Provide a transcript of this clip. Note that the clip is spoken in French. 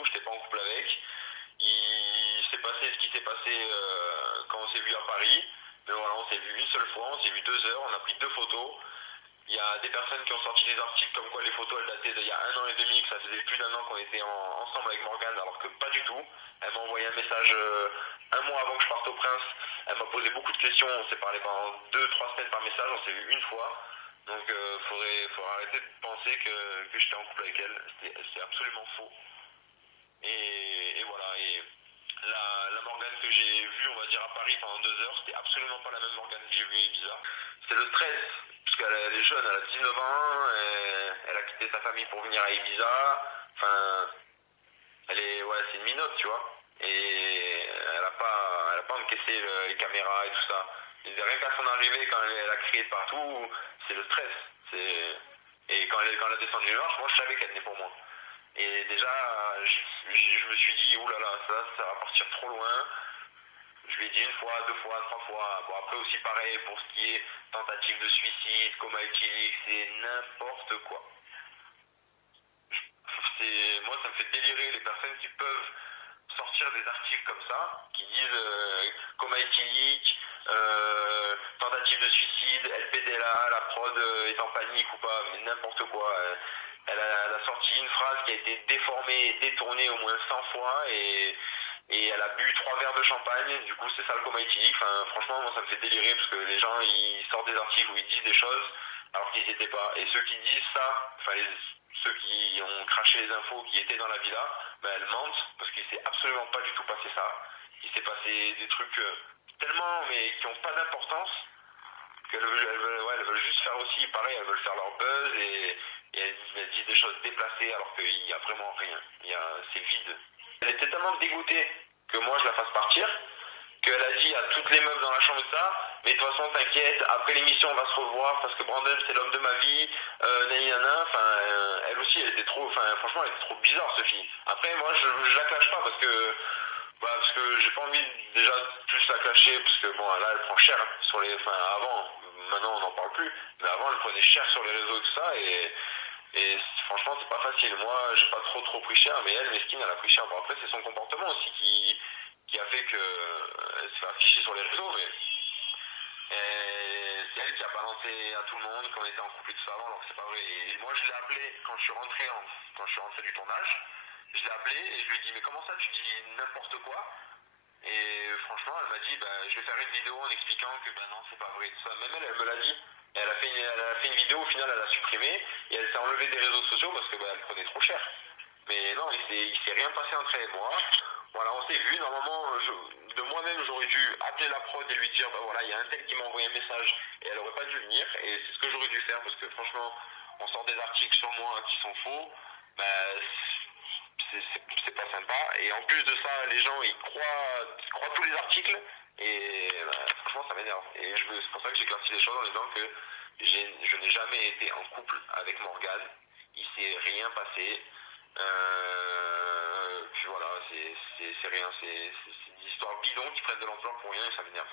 tout, j'étais pas en couple avec. Il s'est passé ce qui s'est passé quand on s'est vu à Paris. Mais voilà, on s'est vu une seule fois, on s'est vu 2 heures, on a pris 2 photos. Il y a des personnes qui ont sorti des articles comme quoi les photos elles dataient d'il y a 1 an et demi, que ça faisait plus d'1 an qu'on était ensemble avec Morgane, alors que pas du tout. Elle m'a envoyé un message un mois avant que je parte au Prince. Elle m'a posé beaucoup de questions, on s'est parlé pendant 2-3 semaines par message, on s'est vu une fois. Donc faudrait arrêter de penser que j'étais en couple avec elle. C'est absolument faux. Et voilà. Et la Morgane que j'ai vue, on va dire, à Paris pendant 2 heures, c'était absolument pas la même Morgane que j'ai vue à Ibiza. C'est le stress, parce qu'elle est jeune, elle a 19 ans, elle a quitté sa famille pour venir à Ibiza. Enfin, ouais, c'est une minote, tu vois. Et elle a pas encaissé les caméras et tout ça. Et rien qu'à son arrivée, quand elle a crié de partout, c'est le stress. Et quand elle a descendu les marches, moi je savais qu'elle venait pour moi. Et déjà, je me suis dit, oulala, ça va partir trop loin. Je lui ai dit 1 fois, 2 fois, 3 fois. Bon, après aussi pareil pour ce qui est tentative de suicide, coma éthylique, c'est n'importe quoi. Moi, ça me fait délirer les personnes qui peuvent sortir des articles comme ça, qui disent coma éthylique, tentative de suicide, LPDLA, la prod est en panique ou pas, mais n'importe quoi. Elle a sorti une phrase qui a été déformée et détournée au moins 100 fois et elle a bu 3 verres de champagne, du coup c'est ça le coma éthylique. Enfin, franchement, moi ça me fait délirer parce que les gens ils sortent des articles où ils disent des choses alors qu'ils n'y étaient pas. Et ceux qui disent ça, enfin ceux qui ont craché les infos, qui étaient dans la villa, ben elles mentent parce qu'il s'est absolument pas du tout passé ça. Il s'est passé des trucs tellement, mais qui n'ont pas d'importance, elles veulent juste faire aussi, pareil, elles veulent faire leur buzz et elles disent des choses déplacées alors qu'il n'y a vraiment rien. C'est vide. Elle était tellement dégoûtée que moi je la fasse partir, qu'elle a dit à toutes les meufs dans la chambre ça, mais de toute façon t'inquiète, après l'émission on va se revoir parce que Brandon c'est l'homme de ma vie, nanana, enfin elle aussi elle était trop, enfin franchement elle était trop bizarre cette fille. Après moi je la clash pas parce que j'ai pas envie déjà plus la clasher parce que bon là elle prend cher sur les, enfin avant, maintenant on n'en parle plus, mais avant elle prenait cher sur les réseaux et tout ça et franchement c'est pas facile. Moi j'ai pas trop pris cher, mais elle mesquine elle a pris cher. Bon après c'est son comportement aussi qui a fait qu'elle se fait afficher sur les réseaux, mais c'est elle qui a balancé à tout le monde qu'on était en couple et tout ça avant, alors que c'est pas vrai. Et moi je l'ai appelé quand je suis rentré du tournage, je l'ai appelé et je lui ai dit mais comment ça tu dis n'importe quoi? Et franchement elle m'a dit je vais faire une vidéo en expliquant que non c'est pas vrai tout ça. Même elle me l'a dit. Et elle a fait une vidéo, au final elle a supprimé et elle s'est enlevée des réseaux sociaux parce que elle prenait trop cher. Mais non, il s'est rien passé entre elle et moi. Voilà, on s'est vu. Normalement, de moi-même, j'aurais dû appeler la prod et lui dire, voilà, il y a un tel qui m'a envoyé un message et elle aurait pas dû venir. Et c'est ce que j'aurais dû faire parce que franchement, on sort des articles sur moi qui sont faux. C'est pas sympa. Et en plus de ça, les gens, ils croient tous les articles. Et franchement, ça m'énerve. Et c'est pour ça que j'ai clarifié les choses en disant que je n'ai jamais été en couple avec Morgane. Il s'est rien passé. Puis voilà, c'est rien, c'est des histoires bidons qui prennent de l'ampleur pour rien et ça m'énerve.